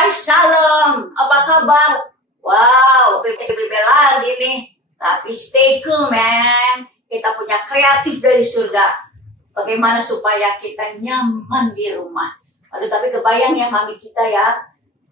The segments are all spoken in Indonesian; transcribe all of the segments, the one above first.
guys, shalom. Apa kabar? Wow, PPP lagi nih. Tapi stay cool, man. Kita punya kreatif dari surga. Bagaimana supaya kita nyaman di rumah. Aduh, tapi kebayang ya mami kita ya.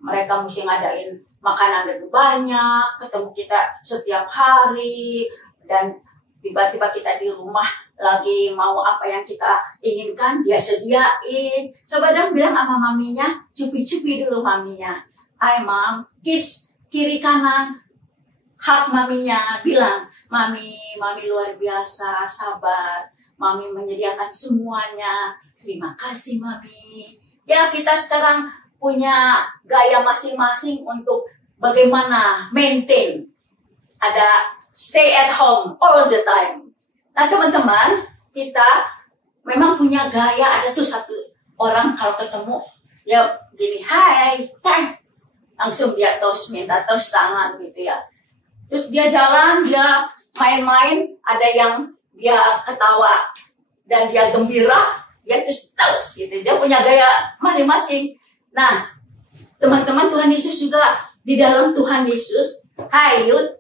Mereka mesti ngadain makanan lebih banyak, ketemu kita setiap hari. Dan tiba-tiba kita di rumah lagi mau apa yang kita inginkan, dia sediain. Coba dong bilang sama maminya, cupi-cupi dulu maminya. Hai mam, kiss kiri kanan. Hak maminya, bilang, mami luar biasa, sabar. Mami menyediakan semuanya. Terima kasih mami. Ya kita sekarang punya gaya masing-masing untuk bagaimana maintain. Ada stay at home all the time. Nah teman-teman, kita memang punya gaya. Ada tuh satu orang kalau ketemu, ya gini, hai, langsung dia tos, minta tos tangan gitu ya. Terus dia jalan, dia main-main, ada yang dia ketawa dan dia gembira, dia terus tos gitu. Dia punya gaya masing-masing. Nah, teman-teman, Tuhan Yesus juga di dalam Tuhan Yesus, hai Yud,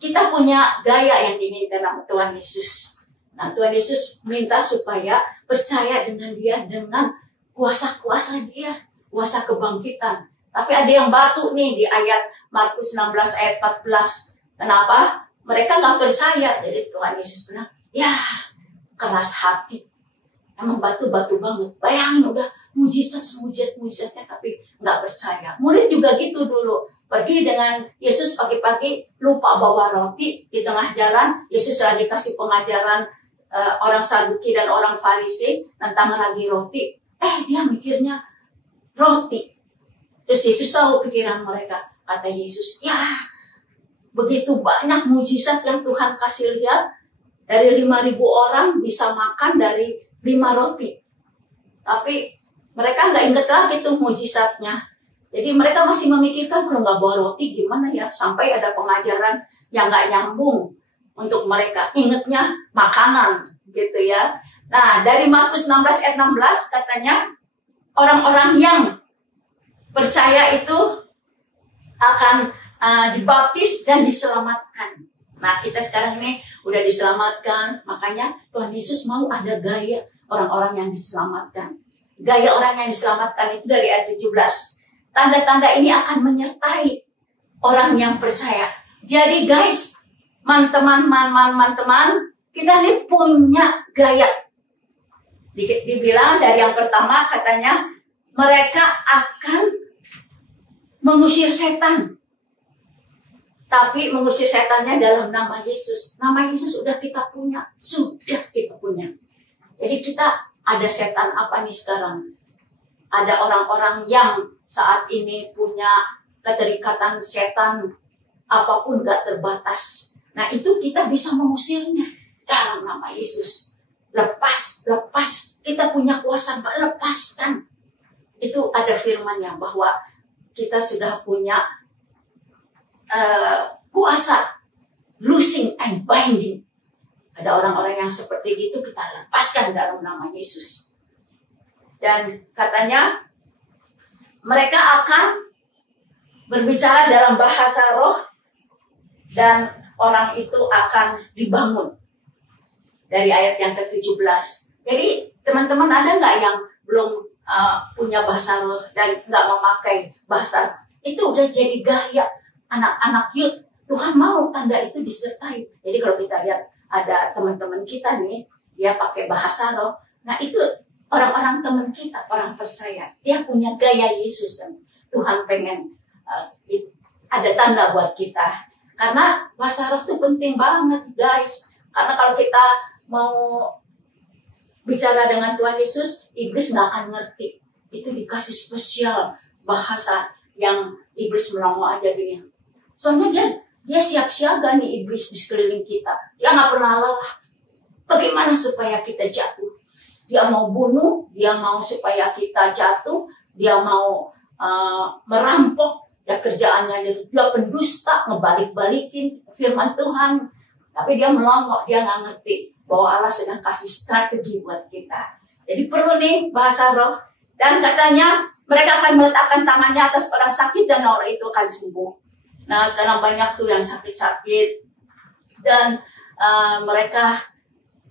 kita punya gaya yang diinginkan sama Tuhan Yesus. Nah, Tuhan Yesus minta supaya percaya dengan dia, dengan kuasa-kuasa dia, kuasa kebangkitan. Tapi ada yang batu nih di ayat Markus 16 ayat 14. Kenapa? Mereka nggak percaya. Jadi Tuhan Yesus bilang, ya keras hati. Emang batu-batu banget. Bayangin udah mujizatnya tapi nggak percaya. Murid juga gitu dulu. Pergi dengan Yesus pagi-pagi, lupa bawa roti di tengah jalan. Yesus lagi kasih pengajaran orang Saduki dan orang Farisi tentang ragi roti. Dia mikirnya roti. Terus Yesus tahu pikiran mereka. Kata Yesus, ya begitu banyak mujizat yang Tuhan kasih lihat. Dari 5.000 orang bisa makan dari 5 roti. Tapi mereka nggak inget lagi tuh mujizatnya. Jadi mereka masih memikirkan kalau nggak bawa roti gimana ya. Sampai ada pengajaran yang nggak nyambung untuk mereka. Ingetnya makanan gitu ya. Nah dari Markus 16 ayat 16 katanya orang-orang yang percaya itu akan dibaptis dan diselamatkan. Nah kita sekarang ini udah diselamatkan. Makanya Tuhan Yesus mau ada gaya orang-orang yang diselamatkan. Gaya orang yang diselamatkan itu dari ayat 17. Tanda-tanda ini akan menyertai orang yang percaya. Jadi guys, teman-teman, kita ini punya gaya. Dibilang dari yang pertama katanya, mereka akan mengusir setan. Tapi mengusir setannya dalam nama Yesus. Nama Yesus sudah kita punya. Jadi kita ada setan apa nih sekarang? Ada orang-orang yang saat ini punya keterikatan setan apapun gak terbatas. Nah itu kita bisa mengusirnya dalam nama Yesus. Lepas. Kita punya kuasa, lepaskan. Itu ada firman-Nya bahwa kita sudah punya kuasa loosing and binding. Ada orang-orang yang seperti itu kita lepaskan dalam nama Yesus. Dan katanya mereka akan berbicara dalam bahasa roh dan orang itu akan dibangun. Dari ayat yang ke-17. Jadi teman-teman ada nggak yang belum punya bahasa roh dan nggak memakai bahasa? Itu udah jadi gaya anak-anak youth. Tuhan mau tanda itu disertai. Jadi kalau kita lihat ada teman-teman kita nih, dia pakai bahasa roh. Nah itu orang-orang teman kita, orang percaya. Dia punya gaya Yesus. Dan Tuhan pengen ada tanda buat kita. Karena bahasa roh itu penting banget guys. Karena kalau kita mau bicara dengan Tuhan Yesus, iblis nggak akan ngerti. Itu dikasih spesial bahasa yang iblis melongo aja gini. Soalnya dia siap siaga nih iblis di sekeliling kita. Dia nggak pernah lelah. Bagaimana supaya kita jatuh? Dia mau bunuh, dia mau supaya kita jatuh, dia mau merampok. Ya kerjaannya dia pendusta, ngebalik-balikin firman Tuhan. Tapi dia melongo, dia nggak ngerti bahwa Allah sedang kasih strategi buat kita. Jadi perlu nih bahasa roh. Dan katanya mereka akan meletakkan tangannya atas orang sakit dan orang itu akan sembuh. Nah, sekarang banyak tuh yang sakit-sakit dan mereka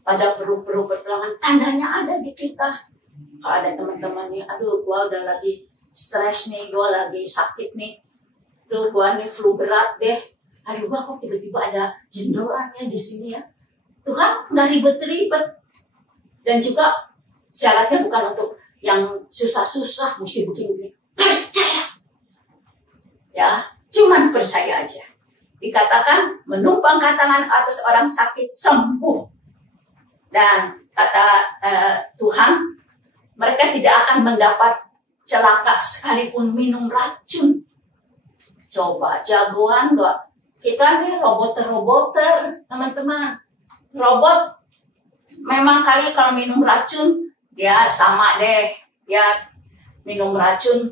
pada perlu pertolongan. Tandanya ada di kita. Kalau ada teman-teman nih, aduh gua udah lagi stres nih, gua lagi sakit nih, aduh gua nih flu berat deh, aduh gua kok tiba-tiba ada jendolannya di sini ya. Tuhan nggak ribet-ribet. Dan juga syaratnya bukan untuk yang susah-susah, mesti begini-begini. Percaya. Ya, cuman percaya aja. Dikatakan menumpangkan tangan atas orang sakit sembuh. Dan kata Tuhan, mereka tidak akan mendapat celaka sekalipun minum racun. Coba jagoan nggak? Kita nih roboter, teman-teman. Robot memang kali kalau minum racun dia sama deh. Dia minum racun,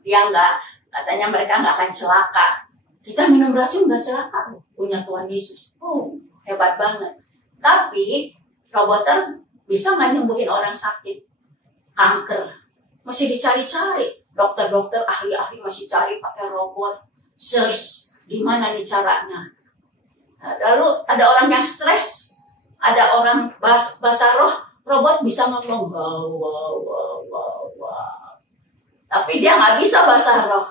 dia nggak, katanya mereka nggak akan celaka. Kita minum racun nggak celaka, punya Tuhan Yesus. Hebat banget. Tapi roboter bisa nggak nyembuhin orang sakit? Kanker masih dicari-cari. Dokter-dokter, ahli-ahli masih cari pakai robot. Search gimana nih caranya. Lalu ada orang yang stres, ada orang bahasa roh, robot bisa ngomong wow. Tapi dia nggak bisa bahasa roh.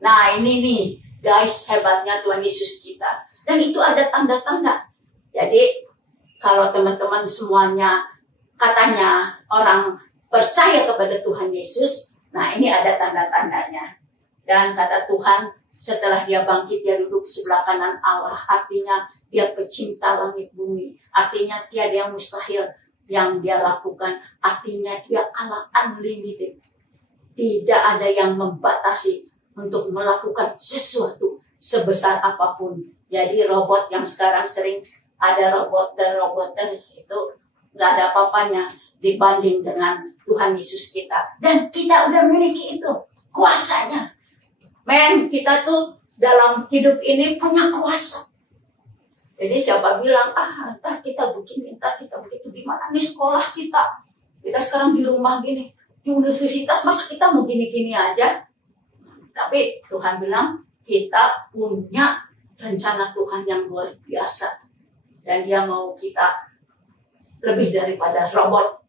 Nah ini nih guys, hebatnya Tuhan Yesus kita. Dan itu ada tanda-tanda. Jadi kalau teman-teman semuanya katanya orang percaya kepada Tuhan Yesus, nah ini ada tanda-tandanya. Dan kata Tuhan, setelah dia bangkit, dia duduk sebelah kanan Allah. Artinya dia pecinta langit bumi. Artinya tiada yang mustahil yang dia lakukan. Artinya dia Allah unlimited. Tidak ada yang membatasi untuk melakukan sesuatu sebesar apapun. Jadi robot yang sekarang sering ada robot itu nggak ada apa-apanya dibanding dengan Tuhan Yesus kita. Dan kita udah miliki itu kuasanya. Men, kita tuh dalam hidup ini punya kuasa. Jadi siapa bilang, ntar kita begini, ntar kita begitu, gimana nih sekolah kita? Kita sekarang di rumah gini, di universitas, masa kita mau gini-gini aja? Tapi Tuhan bilang, kita punya rencana Tuhan yang luar biasa. Dan dia mau kita lebih daripada robot.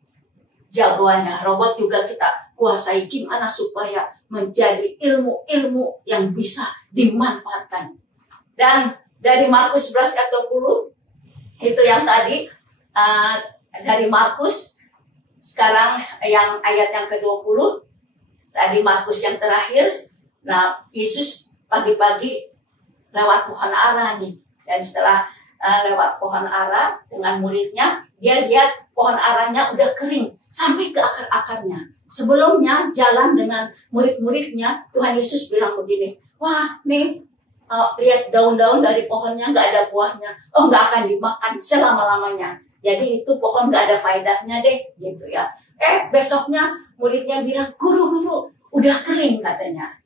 Jagoannya, robot juga kita kuasai gimana supaya menjadi ilmu-ilmu yang bisa dimanfaatkan. Dan dari Markus 11 ayat 20, itu yang tadi, dari Markus, sekarang yang ayat yang ke-20, tadi Markus yang terakhir. Nah, Yesus pagi-pagi lewat pohon ara nih. Dan setelah lewat pohon ara dengan muridnya, dia lihat pohon aranya udah kering sampai ke akar-akarnya. Sebelumnya jalan dengan murid-muridnya, Tuhan Yesus bilang begini, wah nih lihat daun-daun dari pohonnya nggak ada buahnya, nggak akan dimakan selama-lamanya. Jadi itu pohon nggak ada faedahnya deh, gitu ya. Besoknya muridnya bilang, guru, udah kering katanya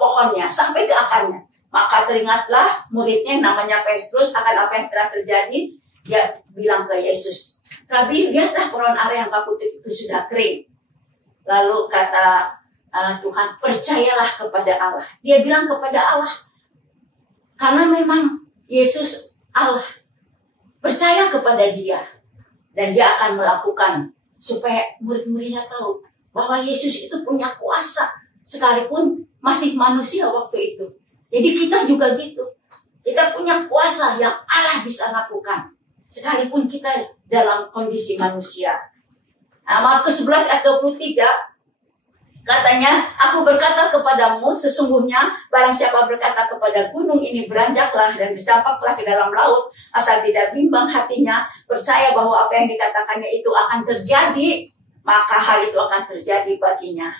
pohonnya sampai ke akarnya. Maka teringatlah muridnya yang namanya Petrus akan apa yang telah terjadi. Dia bilang ke Yesus, Rabi, lihatlah pohon ara yang kau kutuk itu sudah kering. Lalu kata Tuhan, percayalah kepada Allah. Dia bilang kepada Allah. Karena memang Yesus Allah. Percaya kepada dia. Dan dia akan melakukan. Supaya murid-muridnya tahu bahwa Yesus itu punya kuasa. Sekalipun masih manusia waktu itu. Jadi kita juga gitu. Kita punya kuasa yang Allah bisa lakukan. Sekalipun kita dalam kondisi manusia. Nah, Markus 11 ayat 23 katanya, aku berkata kepadamu sesungguhnya barang siapa berkata kepada gunung ini beranjaklah dan dicampaklah ke dalam laut, asal tidak bimbang hatinya, percaya bahwa apa yang dikatakannya itu akan terjadi, maka hal itu akan terjadi baginya.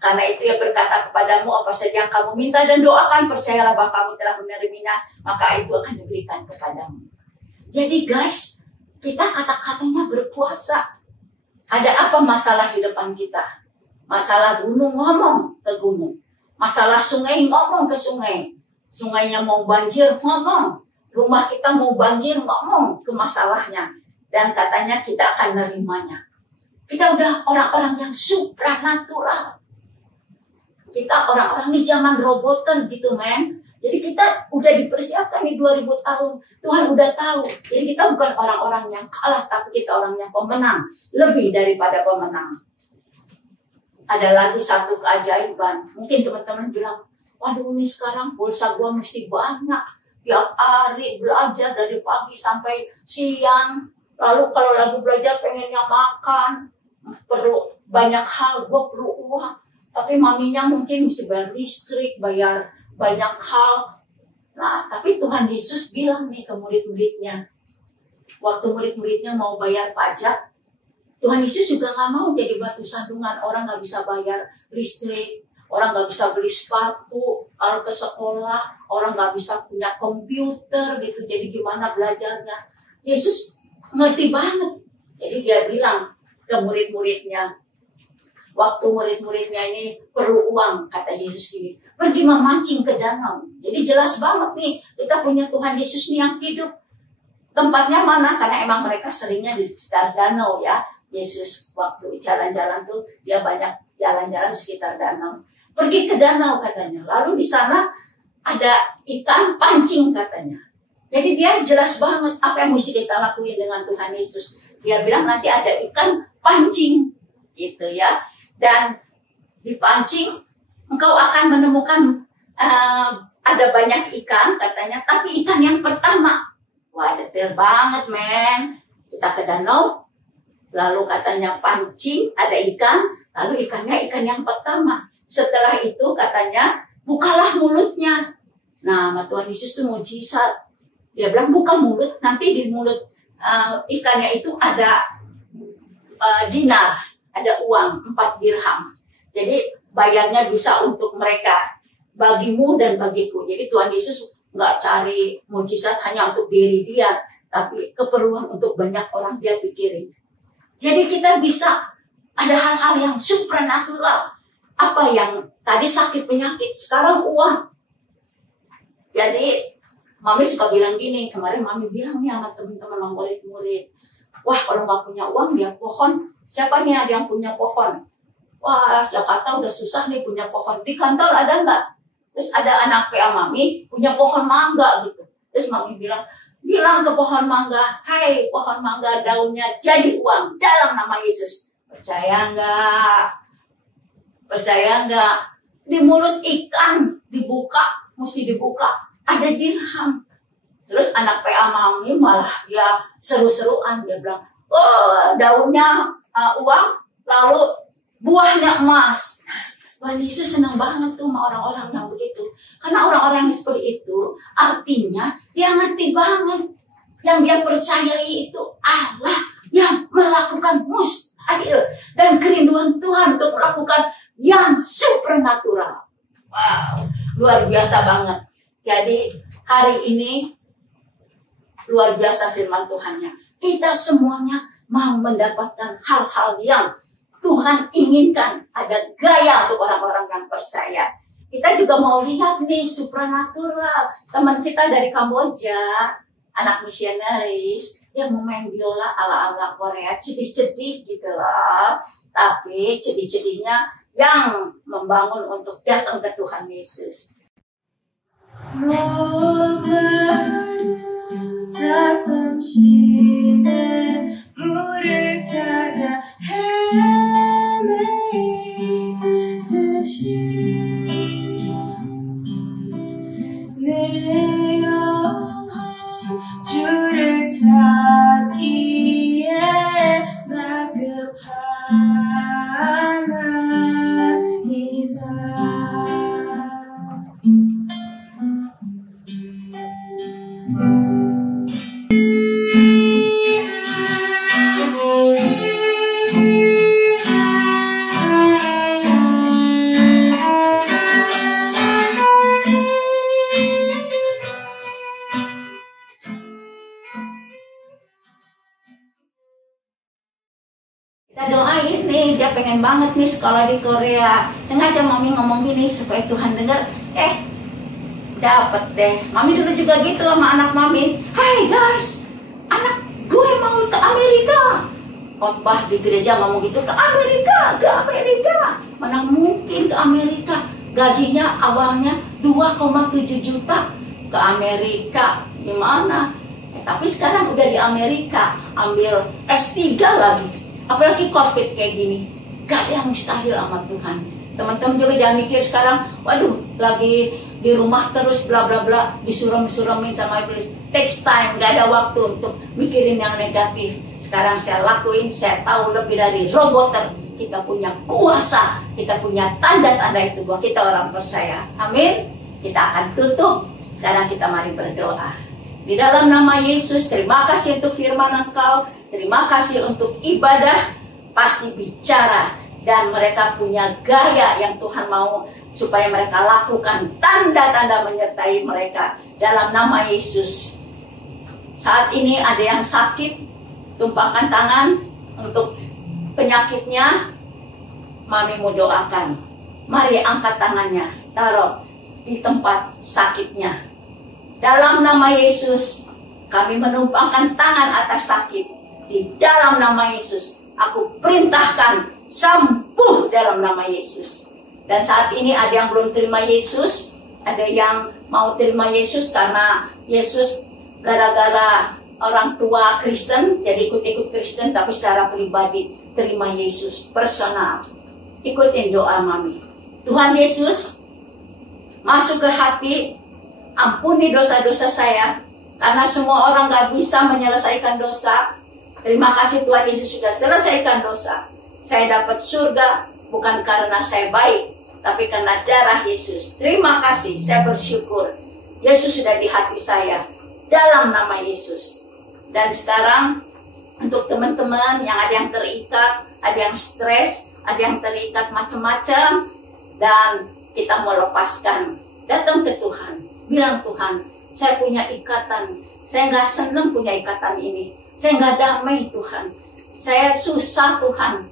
Karena itu ia berkata kepadamu apa saja yang kamu minta dan doakan, percayalah bahwa kamu telah meneriminya, maka itu akan diberikan kepadamu. Jadi guys, kita kata-katanya berkuasa. Ada apa masalah di depan kita? Masalah gunung, ngomong ke gunung. Masalah sungai, ngomong ke sungai. Sungainya mau banjir, ngomong. Rumah kita mau banjir, ngomong ke masalahnya. Dan katanya kita akan nerimanya. Kita udah orang-orang yang supranatural. Kita orang-orang di zaman robotan gitu, men. Jadi kita udah dipersiapkan di 2000 tahun. Tuhan udah tahu. Jadi kita bukan orang-orang yang kalah, tapi kita orang yang pemenang. Lebih daripada pemenang. Ada lagi satu keajaiban. Mungkin teman-teman bilang, waduh ini sekarang pulsa gua mesti banyak. Tiap hari belajar dari pagi sampai siang. Lalu kalau lagi belajar pengennya makan. Perlu banyak hal, gua perlu uang. Tapi maminya mungkin mesti bayar listrik, bayar banyak hal. Nah, tapi Tuhan Yesus bilang nih ke murid-muridnya, waktu murid-muridnya mau bayar pajak, Tuhan Yesus juga nggak mau jadi batu sandungan. Orang nggak bisa bayar listrik, orang nggak bisa beli sepatu, kalau ke sekolah, orang nggak bisa punya komputer gitu. Jadi gimana belajarnya? Yesus ngerti banget. Jadi dia bilang ke murid-muridnya, waktu murid-muridnya ini perlu uang, kata Yesus gini, pergi memancing ke danau. Jadi jelas banget nih, kita punya Tuhan Yesus nih yang hidup. Tempatnya mana? Karena emang mereka seringnya di sekitar danau ya. Yesus waktu jalan-jalan tuh, dia banyak jalan-jalan di sekitar danau. Pergi ke danau katanya. Lalu di sana ada ikan pancing katanya. Jadi dia jelas banget apa yang mesti kita lakuin dengan Tuhan Yesus. Dia bilang nanti ada ikan pancing gitu ya. Dan dipancing, engkau akan menemukan ada banyak ikan katanya, tapi ikan yang pertama. Wah, detail banget, men. Kita ke danau, lalu katanya pancing, ada ikan, lalu ikannya ikan yang pertama. Setelah itu katanya, bukalah mulutnya. Nah, sama Tuhan Yesus itu mujizat. Dia bilang, buka mulut, nanti di mulut ikannya itu ada dinar. Ada uang 4 dirham. Jadi bayarnya bisa untuk mereka, bagimu dan bagiku. Jadi Tuhan Yesus nggak cari mujizat hanya untuk diri dia, tapi keperluan untuk banyak orang dia pikirin. Jadi kita bisa ada hal-hal yang supranatural. Apa yang tadi sakit penyakit, sekarang uang. Jadi Mami suka bilang gini, kemarin Mami bilang nih sama teman-teman murid-murid, wah kalau nggak punya uang lihat pohon. Siapa nih ada yang punya pohon? Wah, Jakarta udah susah nih punya pohon. Di kantor ada nggak? Terus ada anak PA Mami punya pohon mangga gitu. Terus Mami bilang ke pohon mangga, hai pohon mangga daunnya jadi uang dalam nama Yesus. Percaya nggak? Percaya nggak? Di mulut ikan dibuka, mesti dibuka. Ada dirham. Terus anak PA Mami malah dia seru-seruan. Dia bilang, oh daunnya uang, lalu buahnya emas. Tuhan Yesus senang banget tuh sama orang-orang yang begitu. Karena orang-orang yang seperti itu, artinya dia ngerti banget. Yang dia percayai itu Allah yang melakukan mustahil. Dan kerinduan Tuhan untuk melakukan yang supernatural. Wow, luar biasa banget. Jadi hari ini, luar biasa firman Tuhannya. Kita semuanya mau mendapatkan hal-hal yang Tuhan inginkan. Ada gaya untuk orang-orang yang percaya. Kita juga mau lihat nih supranatural. Teman kita dari Kamboja, anak misionaris, dia mau main biola ala-ala Korea, cedih-cedih gitu loh. Tapi cedih-cedihnya yang membangun untuk datang ke Tuhan Yesus. 물을 찾아 헤매이듯이 내 영혼 주를 찾기에 나급하나이다. Kita doain nih, dia pengen banget nih sekolah di Korea. Sengaja Mami ngomong gini supaya Tuhan dengar. Dapet deh. Mami dulu juga gitu sama anak Mami. Hai guys, anak gue mau ke Amerika. khotbah di gereja ngomong gitu, ke Amerika, ke Amerika. Mana mungkin ke Amerika? Gajinya awalnya 2,7 juta ke Amerika. Gimana? Tapi sekarang udah di Amerika, ambil S3 lagi. Apalagi COVID kayak gini. Gak ada yang mustahil sama Tuhan. Teman-teman juga jangan mikir sekarang, waduh, lagi di rumah terus bla bla bla, disuruh-suruhin sama iblis. Takes time, gak ada waktu untuk mikirin yang negatif. Sekarang saya lakuin, saya tahu lebih dari roboter. Kita punya kuasa, kita punya tanda-tanda itu buat kita orang percaya. Amin. Kita akan tutup. Sekarang kita mari berdoa. Di dalam nama Yesus, terima kasih untuk firman Engkau. Terima kasih untuk ibadah. Pasti bicara. Dan mereka punya gaya yang Tuhan mau supaya mereka lakukan. Tanda-tanda menyertai mereka. Dalam nama Yesus. Saat ini ada yang sakit. Tumpangkan tangan untuk penyakitnya. Mami mau doakan. Mari angkat tangannya. Taruh di tempat sakitnya. Dalam nama Yesus, kami menumpangkan tangan atas sakit. Di dalam nama Yesus, aku perintahkan sembuh dalam nama Yesus. Dan saat ini ada yang belum terima Yesus, ada yang mau terima Yesus karena Yesus gara-gara orang tua Kristen, jadi ikut-ikut Kristen, tapi secara pribadi terima Yesus personal. Ikutin doa Mami. Tuhan Yesus, masuk ke hati, ampuni dosa-dosa saya, karena semua orang gak bisa menyelesaikan dosa. Terima kasih Tuhan Yesus sudah selesaikan dosa. Saya dapat surga bukan karena saya baik, tapi karena darah Yesus. Terima kasih, saya bersyukur. Yesus sudah di hati saya, dalam nama Yesus. Dan sekarang, untuk teman-teman yang ada yang terikat, ada yang stres, ada yang terikat macam-macam, dan kita mau lepaskan. Datang ke Tuhan, bilang Tuhan, saya punya ikatan. Saya nggak senang punya ikatan ini. Saya nggak damai Tuhan. Saya susah Tuhan.